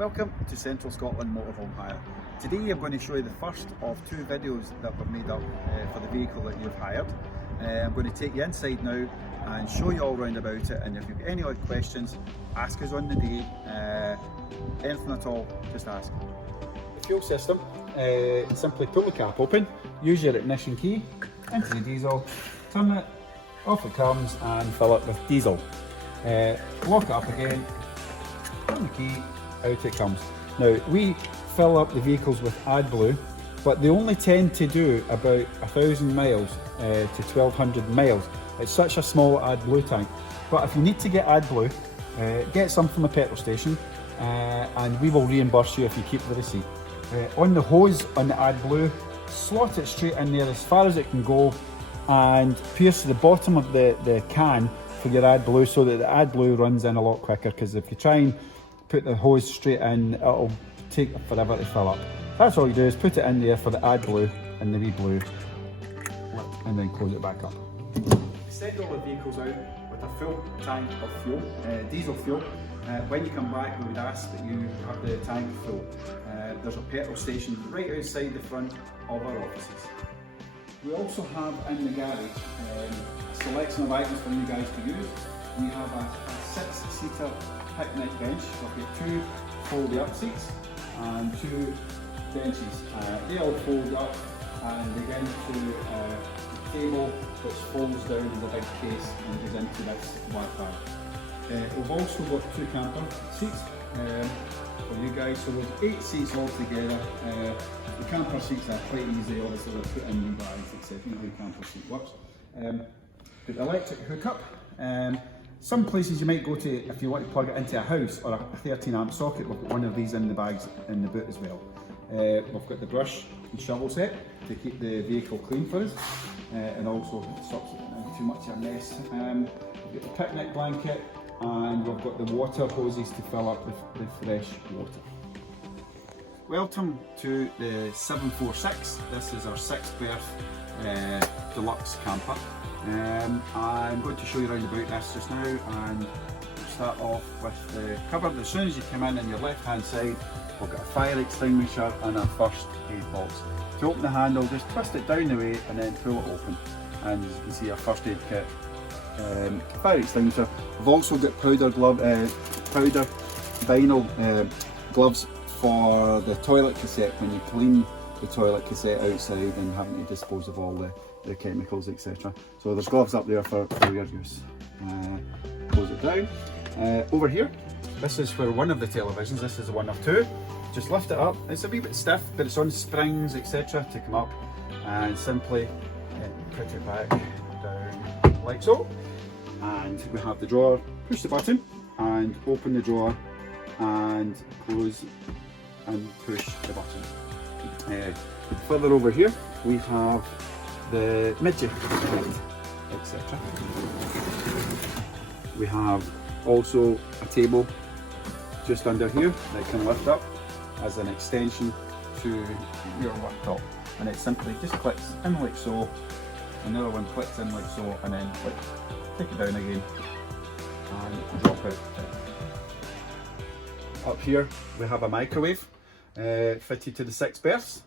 Welcome to Central Scotland Motorhome Hire. Today I'm going to show you the first of two videos that were made up for the vehicle that you've hired. I'm going to take you inside now and show you all round about it, and if you've got any other questions, ask us on the day. Anything at all, just ask. The fuel system, simply pull the cap open, use your ignition key into the diesel, turn it, off it comes, and fill it with diesel. Lock it up again, turn the key, out it comes. Now we fill up the vehicles with AdBlue, but they only tend to do about 1,000 miles to 1,200 miles. It's such a small AdBlue tank. But if you need to get AdBlue, get some from a petrol station, and we will reimburse you if you keep the receipt. On the hose on the AdBlue, slot it straight in there as far as it can go, and pierce the bottom of the can for your AdBlue so that the AdBlue runs in a lot quicker, because if you try and put the hose straight in, it'll take forever to fill up. That's all you do, is put it in there for the AdBlue and the wee blue, and then close it back up. Send all the vehicles out with a full tank of fuel, diesel fuel. When you come back, we would ask that you have the tank full. There's a petrol station right outside the front of our offices. We also have in the garage a selection of items for you guys to use. We have a 6-seater picnic bench. We've got 2 fold-up seats and 2 benches. They all fold up and they get into a table which folds down in the big case and goes into this black bag. We've also got 2 camper seats for you guys, so there's 8 seats altogether. The camper seats are quite easy, obviously they're put in the bags, etc. You know how the camper seat works. Got the electric hookup. Some places you might go to, if you want to plug it into a house or a 13 amp socket, we've got one of these in the bags in the boot as well. We've got the brush and shovel set to keep the vehicle clean for us, and also stops it too much of a mess. We've got the picnic blanket, and we've got the water hoses to fill up the fresh water. Welcome to the 746. This is our 6-berth deluxe camper. I'm going to show you around about this just now, and we'll start off with the cupboard. As soon as you come in on your left hand side, we've got a fire extinguisher and a first aid box. To open the handle, just twist it down the way and then pull it open, and as you can see, our first aid kit, fire extinguisher. We've also got powder vinyl gloves for the toilet cassette when you clean the toilet cassette outside and having to dispose of all the chemicals, etc. So there's gloves up there for your use. Close it down. Over here, this is for one of the televisions. This is one of 2. Just lift it up. It's a wee bit stiff, but it's on springs, etc. to come up, and simply put it back down like so. And we have the drawer. Push the button and open the drawer, and close and push the button. Further over here, we have the midget, etc. We have also a table just under here that can lift up as an extension to your worktop, and it simply just clicks in like so, another one clicks in like so, and then click, take it down again and drop it. Up here we have a microwave fitted to the 6 berths.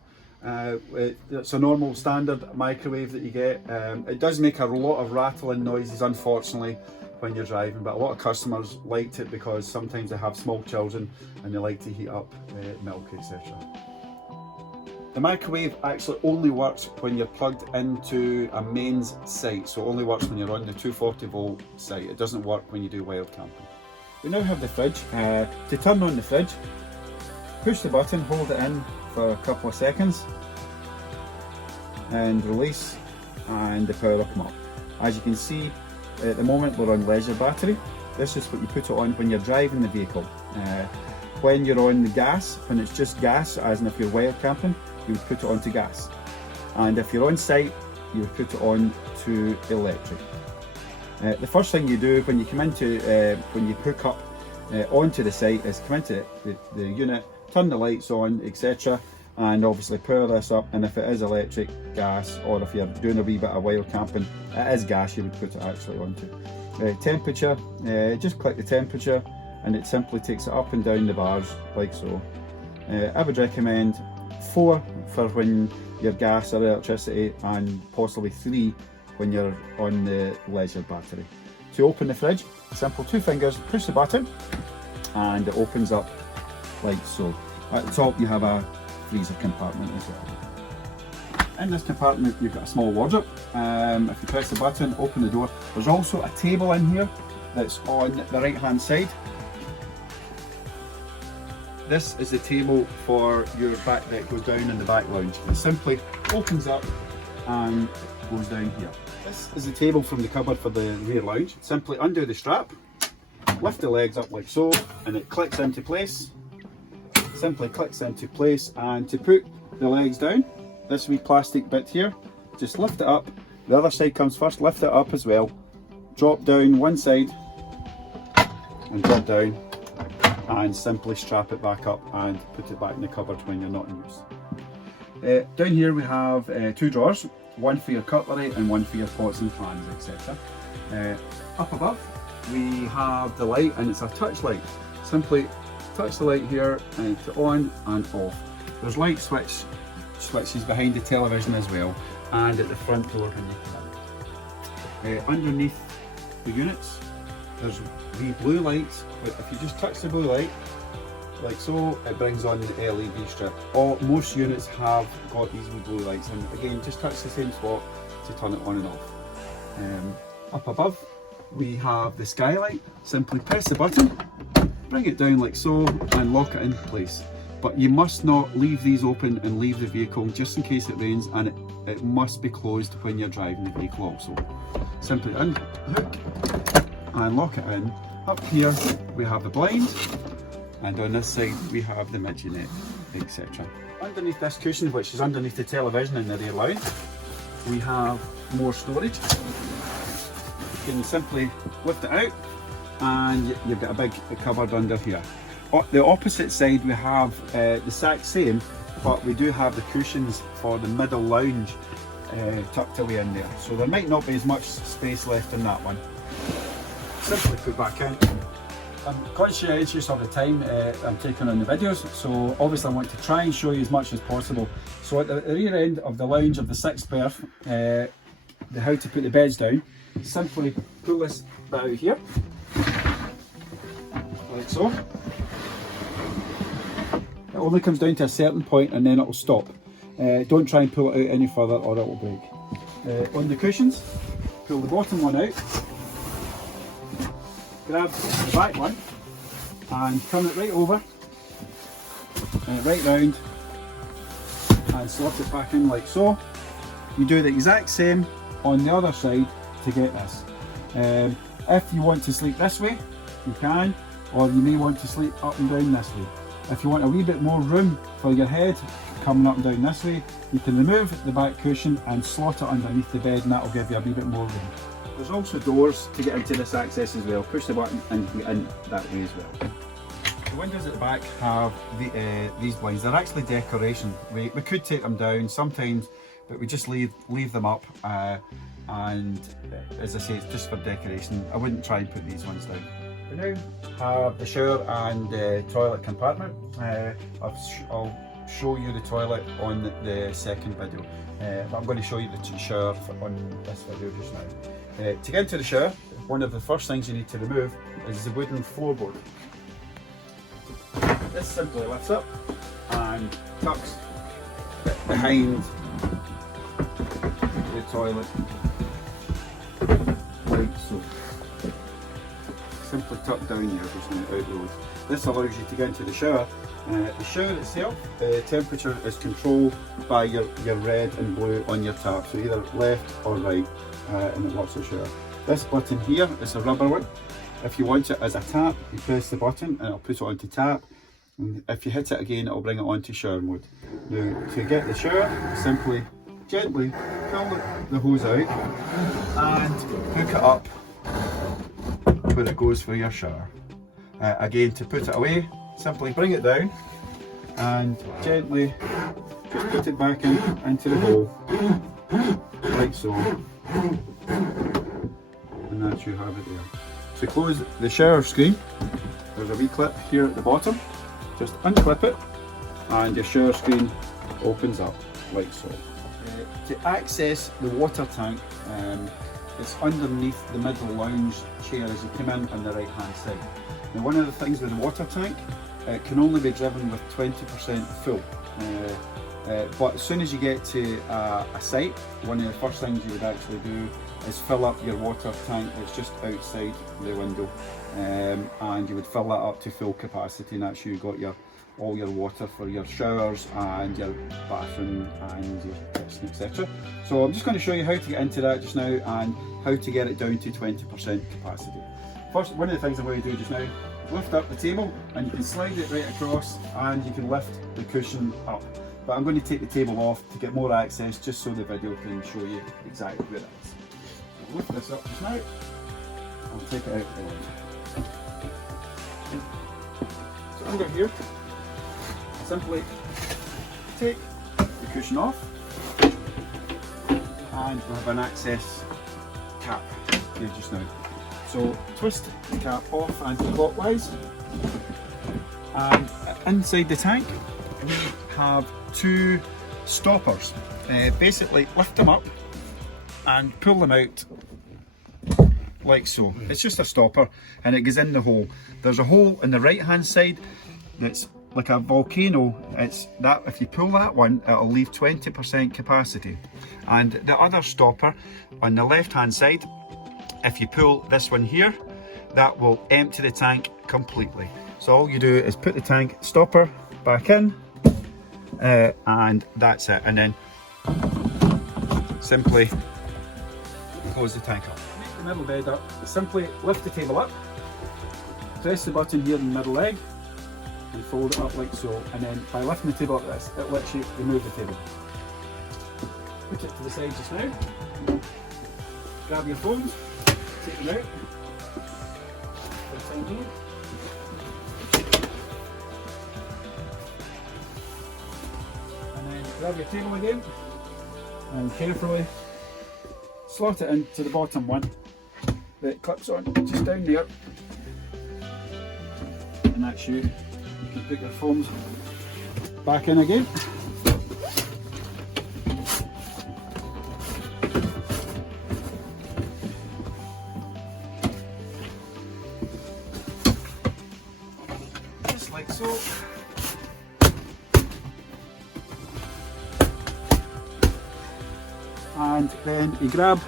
It's a normal standard microwave that you get. It does make a lot of rattling noises, unfortunately, when you're driving, but a lot of customers liked it because sometimes they have small children and they like to heat up milk, etc. The microwave actually only works when you're plugged into a mains site, so it only works when you're on the 240 volt site. It doesn't work when you do wild camping. We now have the fridge. To turn on the fridge, push the button, hold it in for a couple of seconds, and release, and the power will come up. As you can see, at the moment we're on leisure battery. This is what you put it on when you're driving the vehicle. When you're on the gas, when it's just gas, as in if you're wild camping, you would put it onto gas. And if you're on site, you would put it on to electric. The first thing you do when you come into, when you hook up onto the site, is come into the unit, turn the lights on, etc. and obviously power this up, and if it is electric, gas, or if you're doing a wee bit of wild camping, it is gas you would put it actually onto. Temperature, just click the temperature, and it simply takes it up and down the bars like so. I would recommend 4 for when your gas or electricity, and possibly 3 when you're on the leisure battery. To open the fridge, simple 2 fingers, push the button and it opens up like so. At the top you have a freezer compartment as well. In this compartment you've got a small wardrobe. If you press the button, open the door. There's also a table in here that's on the right hand side. This is the table for your back that goes down in the back lounge. It simply opens up and goes down here. This is the table from the cupboard for the rear lounge. Simply undo the strap, lift the legs up like so, and it clicks into place. Simply clicks into place, and to put the legs down, this wee plastic bit here, just lift it up. The other side comes first, lift it up as well. Drop down one side and drop down, and simply strap it back up and put it back in the cupboard when you're not in use. Down here we have 2 drawers, one for your cutlery and one for your pots and pans, etc. Up above we have the light, and it's a touch light. Simply touch the light here and it's on and off. There's light switches behind the television as well, and at the front door when you come in. Underneath the units there's the blue lights. If you just touch the blue light like so, it brings on the LED strip. Most units have got these wee blue lights, and again just touch the same spot to turn it on and off. Up above we have the skylight. Simply press the button, bring it down like so and lock it in place. But you must not leave these open and leave the vehicle just in case it rains, and it must be closed when you're driving the vehicle also. Simply unhook and lock it in. Up here we have the blind, and on this side we have the midget, etc. Underneath this cushion, which is underneath the television in the rear lounge, we have more storage. You can simply lift it out and you've got a big cupboard under here. On the opposite side we have the exact same, but we do have the cushions for the middle lounge tucked away in there, so there might not be as much space left in that one. Simply put back in. I'm conscientious of the time I'm taking on the videos, so obviously I want to try and show you as much as possible. So at the rear end of the lounge of the 6th berth, how to put the beds down, simply pull this bit out here, like so. It only comes down to a certain point and then it will stop. Don't try and pull it out any further or it will break. On the cushions, pull the bottom one out, grab the back one and turn it right over, right round, and slot it back in like so. You do the exact same on the other side to get this. If you want to sleep this way, you can, or you may want to sleep up and down this way. If you want a wee bit more room for your head coming up and down this way, you can remove the back cushion and slot it underneath the bed, and that will give you a wee bit more room. There's also doors to get into this access as well. Push the button and get in that way as well. The windows at the back have these blinds. They're actually decoration. We could take them down sometimes, but we just leave them up. And as I say, it's just for decoration. I wouldn't try and put these ones down. We now have the shower and toilet compartment. I'll show you the toilet on the second video, but I'm going to show you the shower on this video just now. To get into the shower, one of the first things you need to remove is the wooden floorboard. This simply lifts up and tucks behind the toilet like so. Simply tuck down here just now, out the road. This allows you to get into the shower. The shower itself, the temperature is controlled by your red and blue on your tap, so either left or right, and it locks the shower. This button here is a rubber one. If you want it as a tap, you press the button and it'll put it onto tap, and if you hit it again it'll bring it onto shower mode. Now to get the shower, simply gently pull the hose out and hook it up where it goes for your shower. Again, to put it away, simply bring it down and gently put it back into the hole, like so, and that you have it there. To close the shower screen, there's a wee clip here at the bottom. Just unclip it and your shower screen opens up like so. To access the water tank, it's underneath the middle lounge chair as you come in on the right hand side. Now one of the things with the water tank, it can only be driven with 20% full. But as soon as you get to a site, one of the first things you would actually do is fill up your water tank that's just outside the window, and you would fill that up to full capacity, and that's you got all your water for your showers and your bathroom and your kitchen, etc. So I'm just going to show you how to get into that just now and how to get it down to 20% capacity. First, one of the things I'm going to do just now, lift up the table and you can slide it right across and you can lift the cushion up. But I'm going to take the table off to get more access just so the video can show you exactly where it is. I'll lift this up just now, I'll take it out of the window. So under here, simply take the cushion off and we have an access cap here just now. So twist the cap off anti-clockwise, and inside the tank we have two stoppers. Basically lift them up and pull them out like so. It's just a stopper and it goes in the hole. There's a hole on the right hand side that's like a volcano. It's that if you pull that one, it'll leave 20% capacity. And the other stopper on the left hand side, if you pull this one here, that will empty the tank completely. So all you do is put the tank stopper back in, and that's it. And then simply close the tank up. Make the middle bed up. Simply lift the table up, press the button here in the middle leg, and fold it up like so. And then by lifting the table up like this, it lets you remove the table. Put it to the side just now. Grab your phones, take them out. For the time being. And then grab your table again and carefully slot it into the bottom one that clips on just down there. And that's you. You can put your foams back in again. Just like so. And then you grab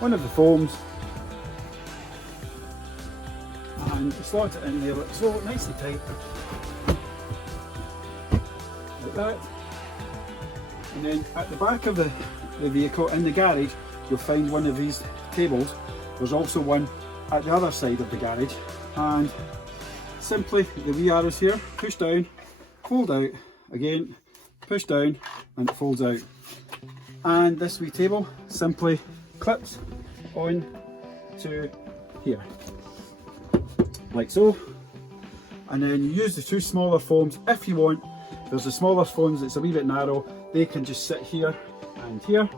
one of the foams and slot it in there like so, nice and tight, like that. And then at the back of the vehicle in the garage, you'll find one of these tables. There's also one at the other side of the garage, and simply the wee arrows here, push down, fold out, again, push down, and it folds out. And this wee table simply clips on to here, like so. And then you use the two smaller foams if you want. There's the smaller foams that's a wee bit narrow, they can just sit here and here.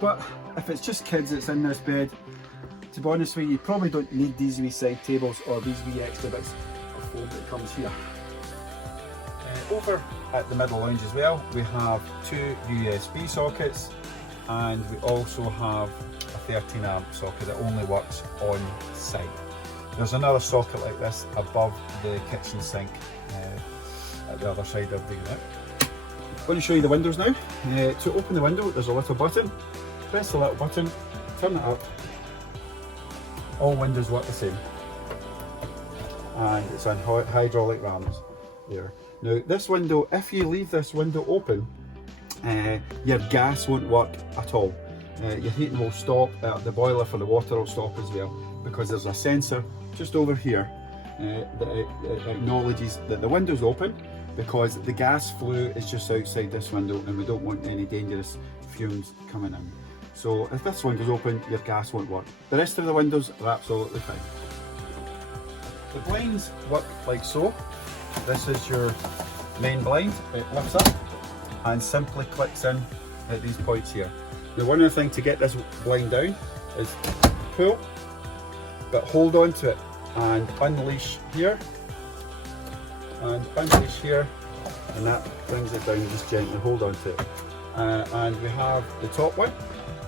But if it's just kids that's in this bed, to be honest with you, you probably don't need these wee side tables or these wee extra bits of foam that comes here. Over at the middle lounge as well, we have two USB sockets, and we also have a 13 amp socket that only works on site. There's another socket like this above the kitchen sink at the other side of the unit. I'm going to show you the windows now. To open the window, there's a little button. Press the little button, turn it up. All windows work the same, and it's on hydraulic rams there. Now this window, if you leave this window open, your gas won't work at all. Your heating will stop, the boiler for the water will stop as well, because there's a sensor just over here that acknowledges that the window's open, because the gas flue is just outside this window and we don't want any dangerous fumes coming in. So if this window's open, your gas won't work. The rest of the windows are absolutely fine. The blinds work like so. This is your main blind. It lifts up and simply clicks in at these points here. Now one of the things to get this blind down is pull, but hold on to it and unleash here, and unleash here, and that brings it down. Just gently hold on to it. And we have the top one,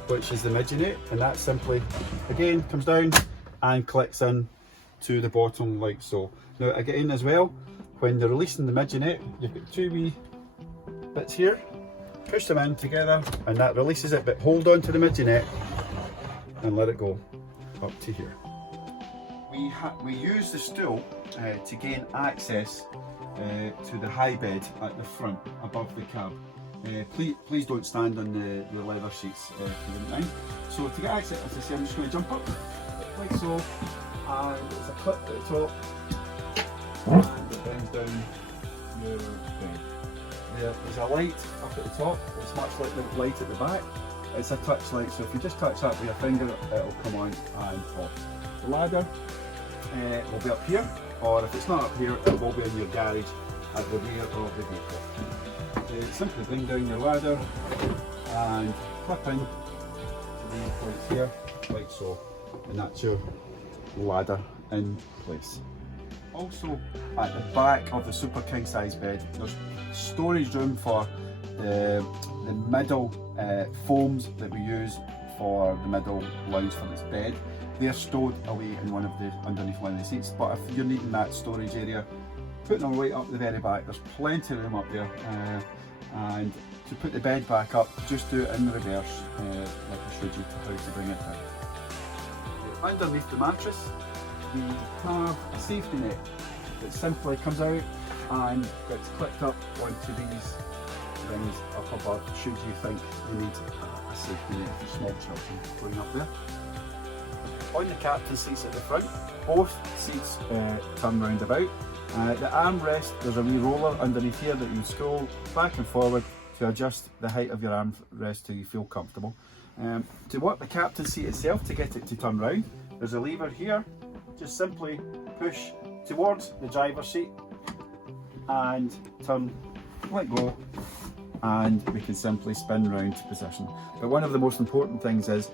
which is the midget, and that simply again comes down and clicks in to the bottom like so. Now again as well, when you're releasing the midget, you've got two wee bits here, push them in together and that releases it, but hold on to the midget and let it go up to here. We use the stool to gain access to the high bed at the front above the cab. Please don't stand on the leather seats if you don't mind. So to get access, as I say, I'm just going to jump up like so, and there's a clip at the top and it brings down your bed. There's a light up at the top. It's much like the light at the back. It's a touch light, so if you just touch that with your finger, it'll come on and off. The ladder will be up here, or if it's not up here, it will be in your garage at the rear of the vehicle. Simply bring down your ladder and clip in these points here, like so, and that's your ladder in place. Also, at the back of the super king size bed, there's storage room for the middle foams that we use for the middle lounge for this bed. They're stored away in underneath one of the seats, but if you're needing that storage area, put them right up the very back. There's plenty of room up there, and to put the bed back up, just do it in reverse, like I showed you how to bring it down. Underneath the mattress, we have a safety net that simply comes out and gets clipped up onto these rings up above, should you think you need a safety net for small children going up there. On the captain's seats at the front, both seats turn round about. The armrest, there's a wee roller underneath here that you scroll back and forward to adjust the height of your armrest till you feel comfortable. To work the captain's seat itself, to get it to turn round, there's a lever here. Just simply push towards the driver's seat and turn, let go, and we can simply spin round to position. But one of the most important things is,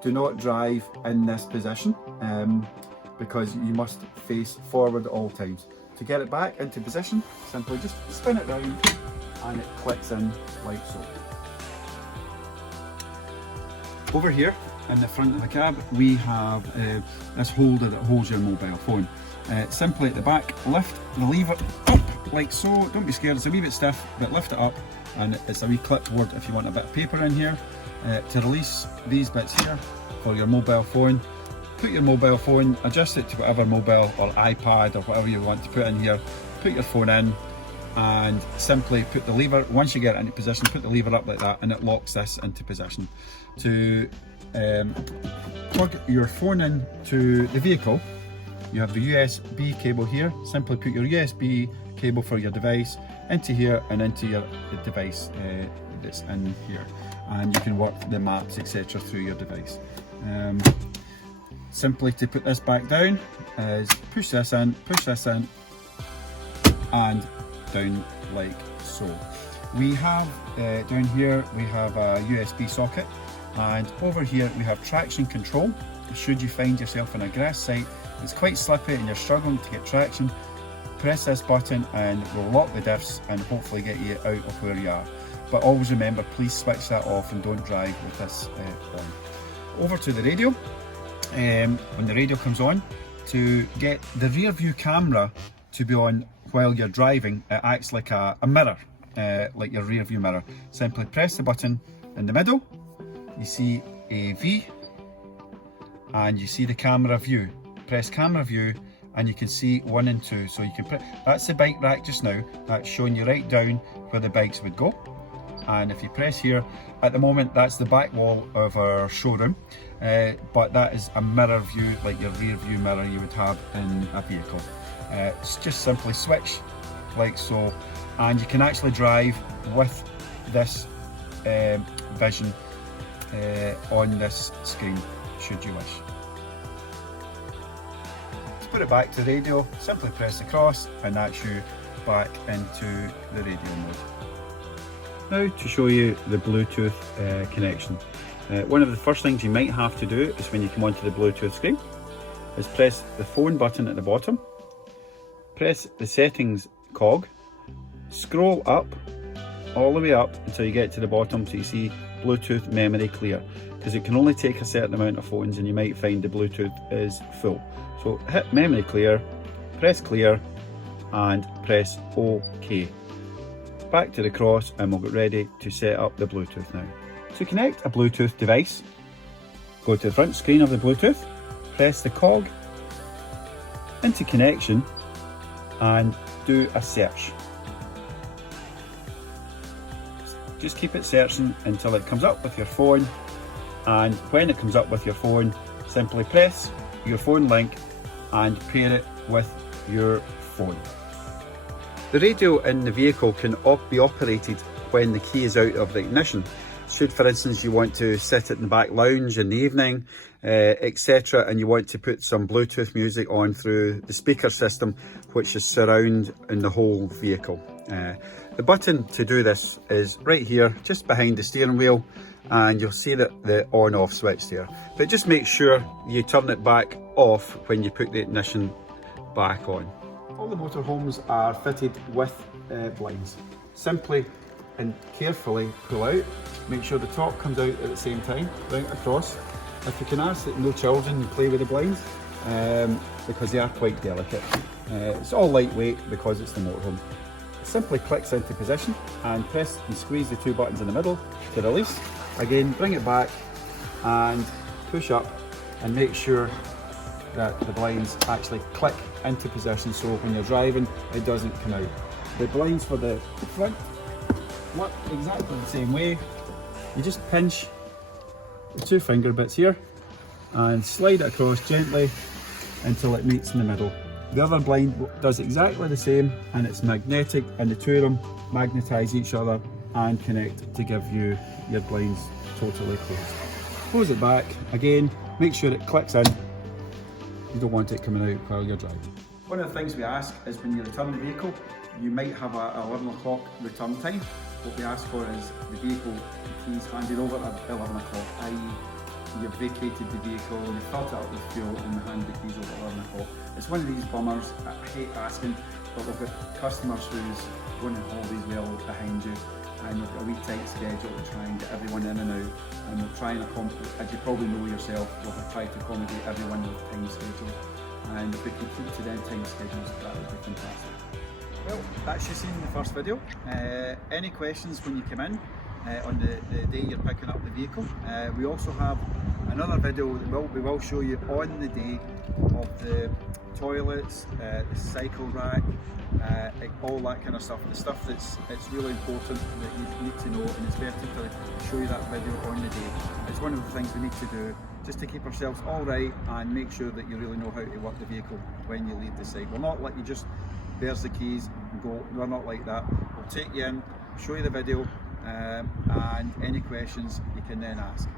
do not drive in this position because you must face forward at all times. To get it back into position, simply just spin it round and it clicks in like so. Over here in the front of the cab, we have this holder that holds your mobile phone. Simply at the back, lift the lever up like so. Don't be scared, it's a wee bit stiff, but lift it up and it's a wee clipboard if you want a bit of paper in here. To release these bits here for your mobile phone, put your mobile phone, adjust it to whatever mobile or iPad or whatever you want to put in here, put your phone in and simply put the lever, once you get it into position, put the lever up like that and it locks this into position. To plug your phone in to the vehicle, you have the USB cable here. Simply put your USB cable for your device into here and into your device that's in here, and you can work the maps etc through your device. Simply to put this back down is push this in and down like so. We have down here we have a USB socket, and over here we have traction control. Should you find yourself on a grass site that's quite slippy and you're struggling to get traction, press this button and we'll lock the diffs and hopefully get you out of where you are. But always remember, please switch that off and don't drive with this on. Over to the radio. When the radio comes on, to get the rear view camera to be on while you're driving, it acts like a mirror, like your rear view mirror. Simply press the button in the middle, you see a V and you see the camera view. Press camera view and you can see 1 and 2. So you can press, that's the bike rack just now, that's showing you right down where the bikes would go. And if you press here, at the moment that's the back wall of our showroom, but that is a mirror view, like your rear view mirror you would have in a vehicle. It's just simply switch like so, and you can actually drive with this vision on this screen should you wish. To put it back to radio, simply press across and that's you back into the radio mode. Now to show you the Bluetooth connection. One of the first things you might have to do is when you come onto the Bluetooth screen, is press the phone button at the bottom, press the settings cog, scroll up, all the way up until you get to the bottom so you see Bluetooth memory clear, because it can only take a certain amount of phones and you might find the Bluetooth is full. So hit memory clear, and press OK. Back to the cross and we'll get ready to set up the Bluetooth now. To connect a Bluetooth device, go to the front screen of the Bluetooth, press the cog into connection and do a search. Just keep it searching until it comes up with your phone, and when it comes up with your phone, simply press your phone link and pair it with your phone. The radio in the vehicle can be operated when the key is out of the ignition. Should, for instance, you want to sit in the back lounge in the evening, etc., and you want to put some Bluetooth music on through the speaker system, which is surround in the whole vehicle. The button to do this is right here, just behind the steering wheel, and you'll see that the on-off switch there. But just make sure you turn it back off when you put the ignition back on. All the motorhomes are fitted with blinds. Simply and carefully pull out, make sure the top comes out at the same time, right across. If you can ask that no children play with the blinds, because they are quite delicate. It's all lightweight because it's the motorhome. It simply clicks into position and press and squeeze the two buttons in the middle to release. Again, bring it back and push up and make sure that the blinds actually click into position, so when you're driving it doesn't come out. The blinds for the front work exactly the same way. You just pinch the two finger bits here and slide it across gently until it meets in the middle. The other blind does exactly the same, and it's magnetic, and the two of them magnetise each other and connect to give you your blinds totally closed. Close it back, again, make sure it clicks in. You don't want it coming out while you're driving. One of the things we ask is when you return the vehicle, you might have a 11 o'clock return time. What we ask for is the vehicle, the keys handed over at 11 o'clock, i.e. you've vacated the vehicle and you've filled it up with fuel and hand the keys over at 11 o'clock. It's one of these bummers, I hate asking, but we've got customers who's going on holidays well behind you, and we've got a wee tight schedule to try and get everyone in and out, and we'll try and accommodate, as you probably know yourself, we'll try to accommodate everyone with time schedules, and if we can keep to them time schedules, that would be fantastic. Well, that's you seen in the first video. Any questions when you come in on the day you're picking up the vehicle? We also have another video that we will show you on the day of the toilets, the cycle rack, all that kind of stuff. The stuff that's really important that you need to know, and it's better to show you that video on the day. It's one of the things we need to do just to keep ourselves all right and make sure that you really know how to work the vehicle when you leave the site. We'll not let you just, there's the keys, and go. We're not like that. We'll take you in, show you the video, and any questions you can then ask.